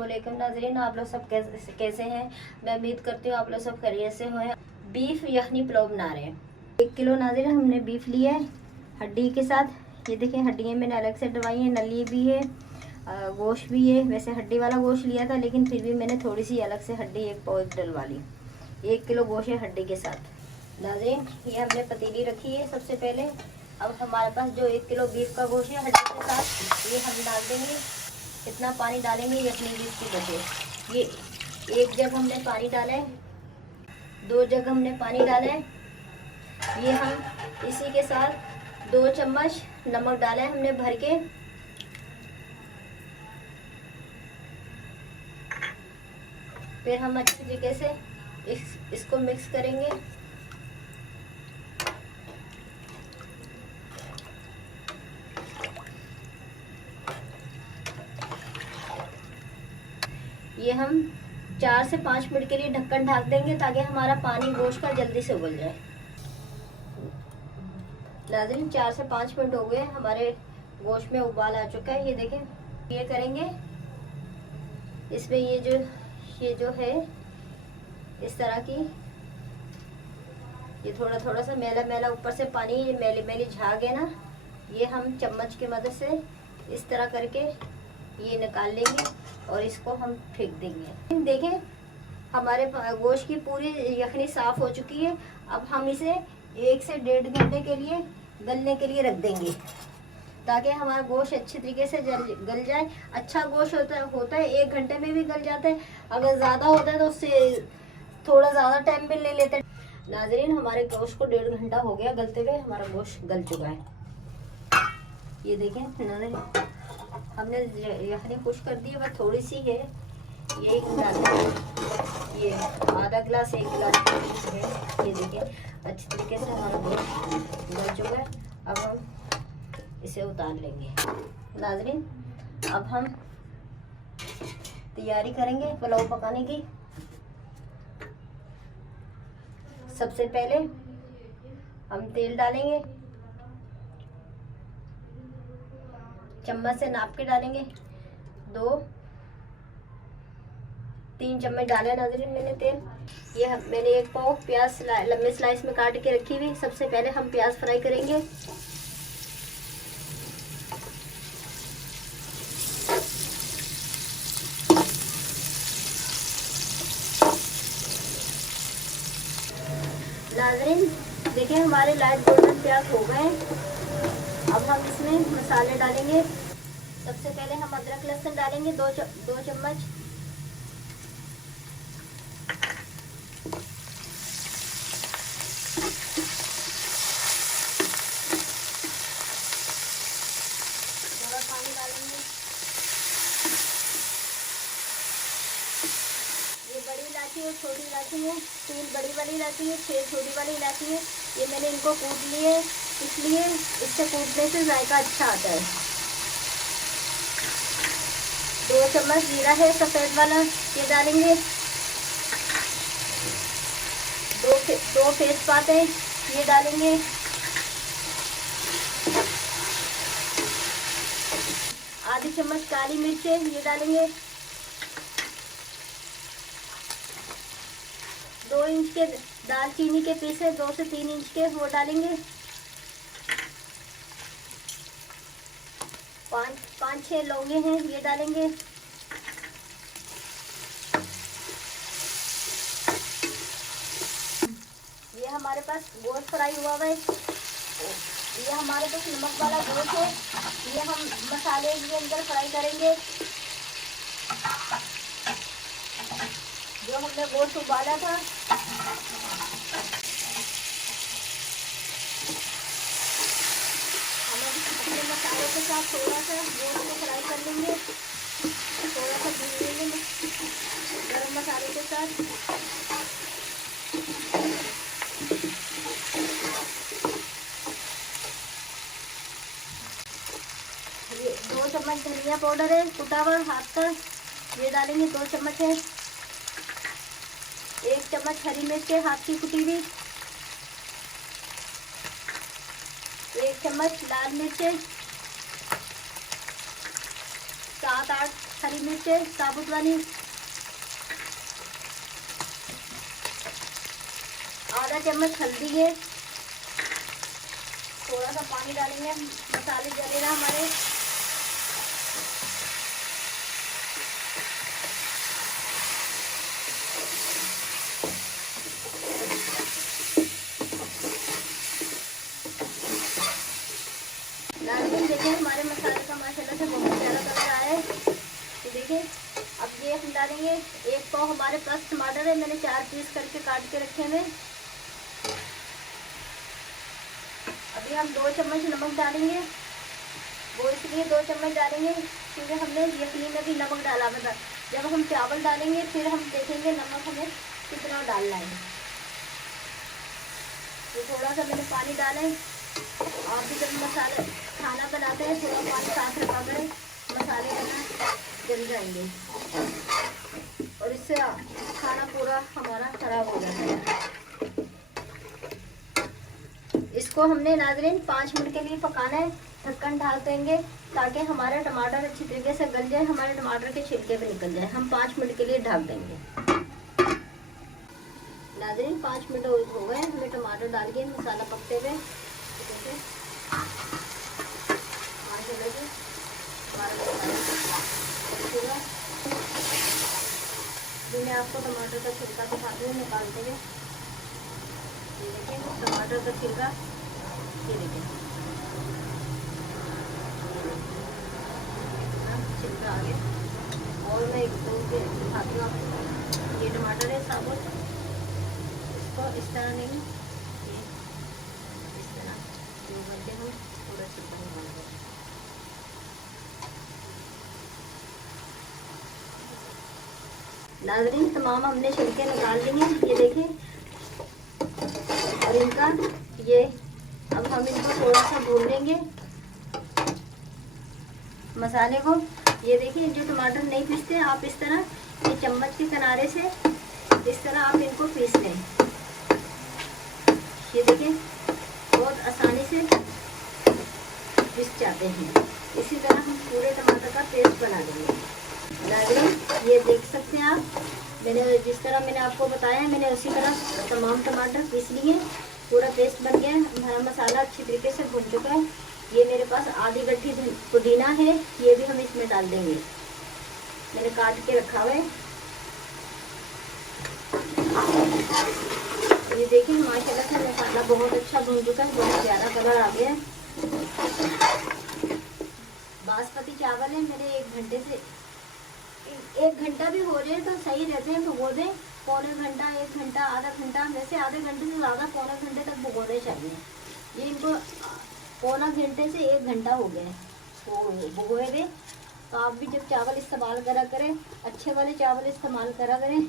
अस्सलामुअलैकुम नाज़रीन, आप लोग सब कैसे हैं। मैं उम्मीद करती हूँ आप लोग सब खैरियत से हों। बीफ यखनी पुलाव बना रहे हैं। 1 किलो नाज़रीन हमने बीफ लिया है हड्डी के साथ। ये देखिए हड्डियाँ मैंने अलग से डलवाई हैं, नली भी है, गोश्त भी है। वैसे हड्डी वाला गोश्त लिया था लेकिन फिर भी मैंने थोड़ी सी अलग से हड्डी एक पाव डलवा ली। 1 किलो गोश्त है हड्डी के साथ। नाज़रीन ये हमने पतीली रखी है। सबसे पहले अब हमारे पास जो 1 किलो बीफ का गोश्त है हड्डी के साथ, ये हम डाल देंगे। कितना पानी डालेंगे यखनी बीफ की बचे। ये 1 जग हमने पानी डाला है, 2 जग हमने पानी डाला है। ये हम इसी के साथ 2 चम्मच नमक डाला है हमने भर के। फिर हम अच्छी तरीके से इसको मिक्स करेंगे। ये हम 4 से 5 मिनट के लिए ढक्कन ढक देंगे ताकि हमारा पानी गोश्त का जल्दी से उबल जाए। नाज़रीन 4 से 5 मिनट हो गए, हमारे गोश्त में उबाल आ चुका है। ये देखें, ये करेंगे इसमें ये जो है इस तरह की, ये थोड़ा थोड़ा सा मैला मैला ऊपर से पानी, ये मैली मैली झाग है ना, ये हम चम्मच की मदद से इस तरह करके ये निकाल लेंगे और इसको हम फेंक देंगे। देखें हमारे गोश्त की पूरी यखनी साफ हो चुकी है। अब हम इसे 1 से 1.5 घंटे के लिए गलने के लिए रख देंगे ताकि हमारा गोश्त अच्छी तरीके से गल जाए। अच्छा गोश्त होता है 1 घंटे में भी गल जाता है। अगर ज़्यादा होता है तो उससे थोड़ा ज़्यादा टाइम भी ले लेते हैं। नाज़रीन हमारे गोश्त को 1.5 घंटा हो गया गलते हुए, हमारा गोश्त गल चुका है। ये देखें नाज़रीन हमने यखनी खुश कर दी है, बस थोड़ी सी है। ये ये आधा गिलास 1 गिलास है। ये देखिए अच्छी तरीके से हमारा गोश्त गल चुका है। अब हम इसे उतार लेंगे। नाज़रीन अब हम तैयारी करेंगे पुलाव पकाने की। सबसे पहले हम तेल डालेंगे, चम्मच से नाप के डालेंगे। 2-3 चम्मच डाला नाज़रीन मैंने तेल। ये मैंने 1 पाव प्याज लंबे स्लाइस में काट के रखी हुई। सबसे पहले हम प्याज फ्राई करेंगे। नाज़रीन देखिए हमारे लाइट गोल्डन प्याज हो गए। अब हम इसमें मसाले डालेंगे। सबसे पहले हम अदरक लहसुन डालेंगे 2 चम्मच। थोड़ा पानी डालेंगे। ये बड़ी इलायची है, छोटी इलायची है, 3 बड़ी वाली इलायची है, 6 छोटी वाली इलायची है। ये मैंने इनको कूट लिए, इसलिए इससे कूटने से जायका अच्छा आता है। 2 चम्मच जीरा है सफ़ेद वाला, ये डालेंगे। 2 तेजपात है, ये डालेंगे। आधी चम्मच काली मिर्च है, ये डालेंगे। 2 इंच के दालचीनी के पीसे 2 से 3 इंच के वो डालेंगे। 5-6 लौंगे हैं, ये डालेंगे। ये हमारे पास गोश्त फ्राई हुआ है। ये हमारे पास नमक वाला गोश्त है, ये हम मसाले के अंदर फ्राई करेंगे। जो हमने गोश्त उबाला था अपने मसाले के साथ थोड़ा सा गोश्त को फ्राई कर लेंगे। थोड़ा सा भून लेंगे गरम मसाले के साथ। ये 2 चम्मच धनिया पाउडर है कुटा हुआ हाथ का, ये डालेंगे। 2 चम्मच है। 1 चम्मच हरी मिर्च है हाथ की कुटी हुई। 1 चम्मच लाल मिर्च है। 7-8 हरी मिर्च है साबुत वाली, आधा चम्मच हल्दी है, थोड़ा सा पानी डालेंगे, मसाले जले ना हमारे। देखिए हमारे मसाले का माशाल्लाह से बहुत प्यारा कलर आया है। तो देखिए अब ये हम डालेंगे, एक पाव हमारे पास टमाटर है, मैंने 4 पीस करके काट के रखे हैं। अभी हम 2 चम्मच नमक डालेंगे, वो इसलिए 2 चम्मच डालेंगे क्योंकि हमने यखनी में भी नमक डाला था। जब हम चावल डालेंगे फिर हम देखेंगे नमक हमें कितना डालना है। तो थोड़ा सा मैंने पानी डाला है। आप भी जब मसाले खाना बनाते हैं थोड़ा पानी साथ रखा करें, मसाले बना जल जाएंगे और इससे खाना पूरा हमारा खराब हो जाता है। इसको हमने नाज़रीन 5 मिनट के लिए पकाना है। ढक्कन ढाल देंगे ताकि हमारा टमाटर अच्छी तरीके से गल जाए, हमारे टमाटर के छिलके भी निकल जाए। हम 5 मिनट के लिए ढक देंगे। नाज़रीन 5 मिनट हो गए हमें टमाटर डाल के मसाला पकते हुए। मैं आपको टमाटर का छिलका दिखाती हूँ निकालते हुए। ये देखिए टमाटर का छिलका, ये देखिए छिलका आ गया। और मैं एक दो दिखाती हूँ आपको। ये टमाटर है साबुत, इसको इस तरह नहीं, ये इस तरह जो करके हम पूरा छिलका निकालते हैं। नाज़रीन तमाम हमने छिलके निकाल लिए हैं, ये देखें। और इनका ये अब हम इनको थोड़ा सा भून लेंगे मसाले को। ये देखिए जो टमाटर नहीं पीसते आप इस तरह ये चम्मच के किनारे से इस तरह आप इनको पीस लें। ये देखिए बहुत आसानी से पीस जाते हैं। इसी तरह हम पूरे टमाटर का पेस्ट बना देंगे। नाज़रीन ये देख सकते हैं आप, मैंने जिस तरह मैंने आपको बताया मैंने उसी तरह तमाम टमाटर पीस लिए। पूरा पेस्ट बन गया, हमारा मसाला अच्छी तरीके से भुन चुका है। ये मेरे पास आधी गड्ढी पुदीना है, ये भी हम इसमें डाल देंगे, मैंने काट के रखा हुआ है। ये देखिए माशाल्लाह से मसाला बहुत अच्छा भुन चुका है, बहुत प्यारा कलर आ गया है। बासमती चावल है, मैंने 1 घंटे से 1 घंटा भी हो जाए तो सही रहते हैं, भगो दें। पौने घंटा 1 घंटा आधा घंटा, वैसे आधे घंटे से ज़्यादा पौने घंटे तक भगोने चाहिए। ये इनको पौना घंटे से 1 घंटा हो गया है भगोए हुए। तो आप भी जब चावल इस्तेमाल करा करें, अच्छे वाले चावल इस्तेमाल करा करें।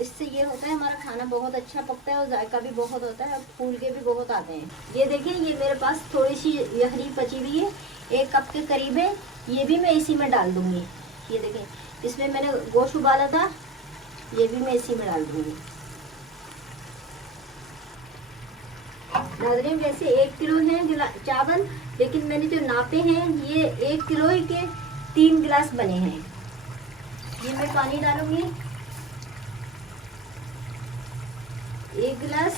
इससे ये होता है हमारा खाना बहुत अच्छा पकता है और जायका भी बहुत होता है और फूल के भी बहुत आते हैं। ये देखिए ये मेरे पास थोड़ी सी यखनी बची हुई है, 1 कप के करीब है, ये भी मैं इसी में डाल दूँगी। ये देखें इसमें मैंने गोश्त उबाला था, ये भी मैं इसी में डाल दूँगी। नाज़रीन वैसे 1 किलो है चावल, लेकिन मैंने जो नापे हैं ये 1 किलो ही के 3 गिलास बने हैं। ये मैं पानी डालूंगी, 1 गिलास,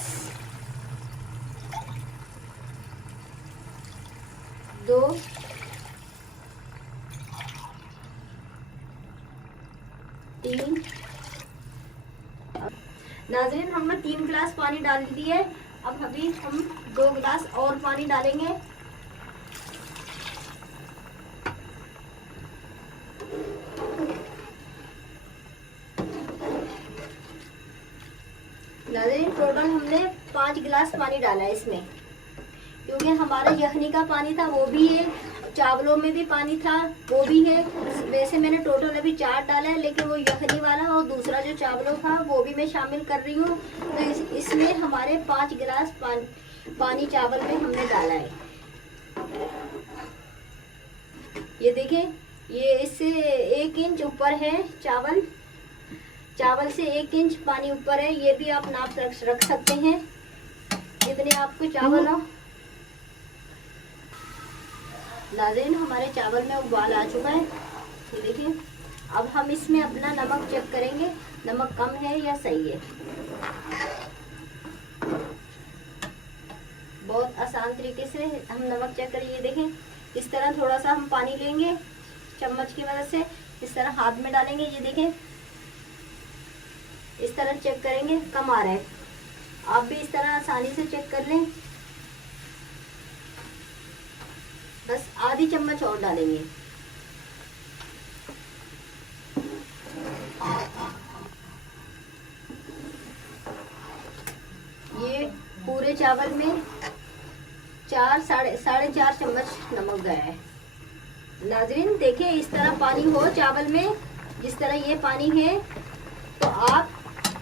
2, 3। नाज़रीन हमने 3 गिलास पानी डाल दिया है। अब अभी हम 2 गिलास और पानी डालेंगे। नाज़रीन टोटल हमने 5 गिलास पानी डाला है इसमें, क्योंकि हमारा यखनी का पानी था वो भी है, चावलों में भी पानी था वो भी है। वैसे मैंने टोटल अभी 4 डाला है, लेकिन वो यखनी वाला और दूसरा जो चावलों था वो भी मैं शामिल कर रही हूँ। तो इसमें हमारे 5 गिलास पानी चावल में हमने डाला है। ये देखिए ये इससे 1 इंच ऊपर है चावल से 1 इंच पानी ऊपर है। ये भी आप नाप रख सकते हैं जितने आपको चावल हो। नाज़रीन हमारे चावल में उबाल आ चुका है, ये देखिए, अब हम इसमें अपना नमक चेक करेंगे, नमक कम है या सही है। बहुत आसान तरीके से हम नमक चेक करेंगे। ये देखें, इस तरह थोड़ा सा हम पानी लेंगे चम्मच की मदद से, इस तरह हाथ में डालेंगे। ये देखें, इस तरह चेक करेंगे, कम आ रहा है। आप भी इस तरह आसानी से चेक कर लें। बस आधी चम्मच और डालेंगे। ये पूरे चावल में साढ़े 4.5 चम्मच नमक गया है। नाज़रीन देखिए, इस तरह पानी हो चावल में, जिस तरह ये पानी है, तो आप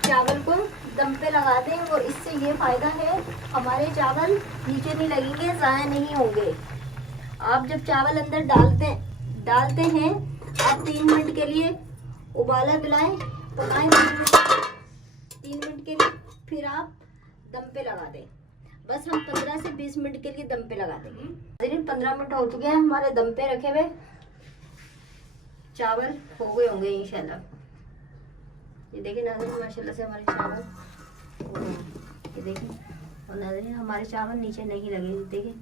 चावल को दम पे लगा दें। और इससे ये फायदा है, हमारे चावल नीचे नहीं लगेंगे, ज़ाया नहीं होंगे। आप जब चावल अंदर डालते हैं, आप 3 मिनट के लिए उबाला दिलाएं, पकाएं 3 मिनट के लिए, फिर आप दम पे लगा दें। बस हम 15 से 20 मिनट के लिए दम पे लगा देंगे। 15 मिनट हो चुके हैं हमारे दम पे रखे हुए, चावल हो गए होंगे इंशाल्लाह। ये देखिए नाज़रीन, माशाल्लाह से हमारे चावल, ये देखिए, और नाज़रीन हमारे चावल नीचे नहीं लगे। देखिए,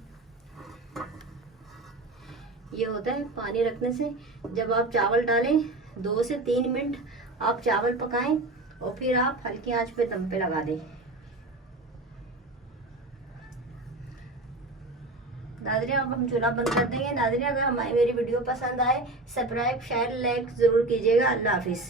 ये होता है पानी रखने से। जब आप चावल डालें 2 से 3 मिनट आप चावल पकाएं और फिर आप हल्की आंच पे दम पे लगा दें। नाज़रीन अब हम चूल्हा बंद कर देंगे। नाज़रीन अगर हमारी मेरी वीडियो पसंद आए, सब्सक्राइब शेयर लाइक ज़रूर कीजिएगा। अल्लाह हाफिज़।